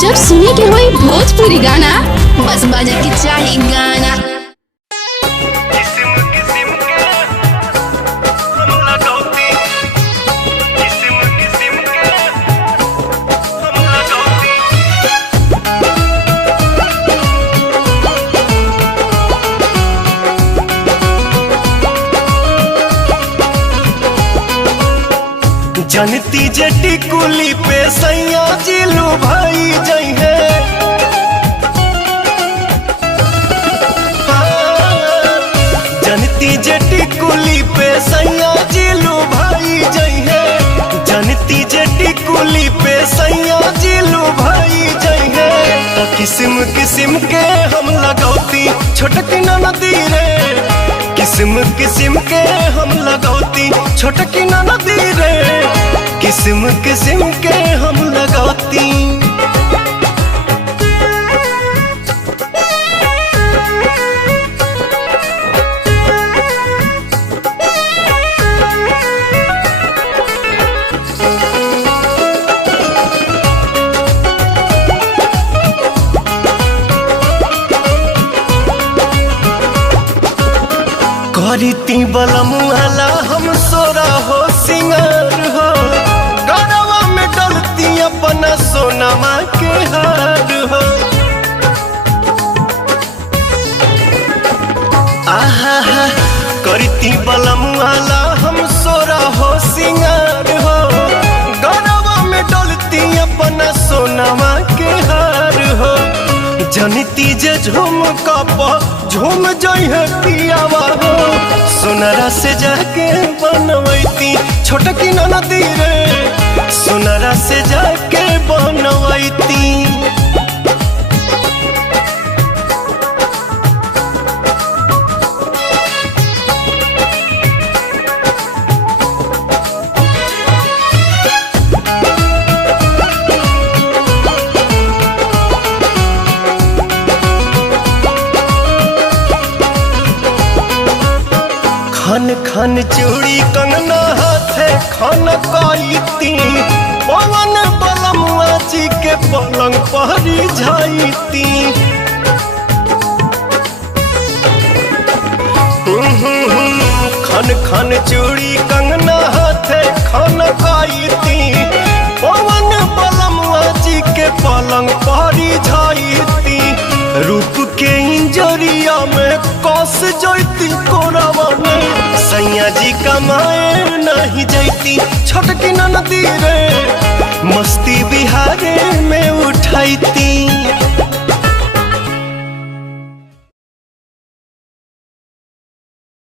जब सुने के होई भोजपुरी गाना बस बजे के चाही गाना। जनती जटी कुली पे सैया जिलू भाई जई है। जनती जटी कुली पे सैया जिलू भाई जई है। जनती जटी कुली पे सैया जिलू भाई जई है। तो किस्म किस्म के हम लगौती छोटकी नदी रे। किस्म किस्म के हम लगौती छोटकी नदी रे। किस्म किस्म के हम लगौती। करीती बलमुआला हम सोरा हो सिंगार हो। गरवा में डलती अपना सोनमा के हार हो। आहा हा करीती बलमुआला हम सोरा हो सिंगार हो। गरवा में डलती अपना सोनमा के हार हो। जनती जे झूम कप झूम जई है पियावा हो। सोनरा से जाके बनवैती छोटकी नदी रे। सोनरा से जाके बनवैती। खन खन चूड़ी कंगना हाथे खन कईती। पवन बलमुआ जी के पलंग पहरी जाईती। खन खन चूड़ी कंगना हाथे खन कईती। पवन बलमुआ जी के पलंग पहरी जाईती। रूप के इंजरिया में कस जैती कोरावा में। सैया जी कमाए नहीं जैती छोटकी नदी रे। मस्ती बिहारे में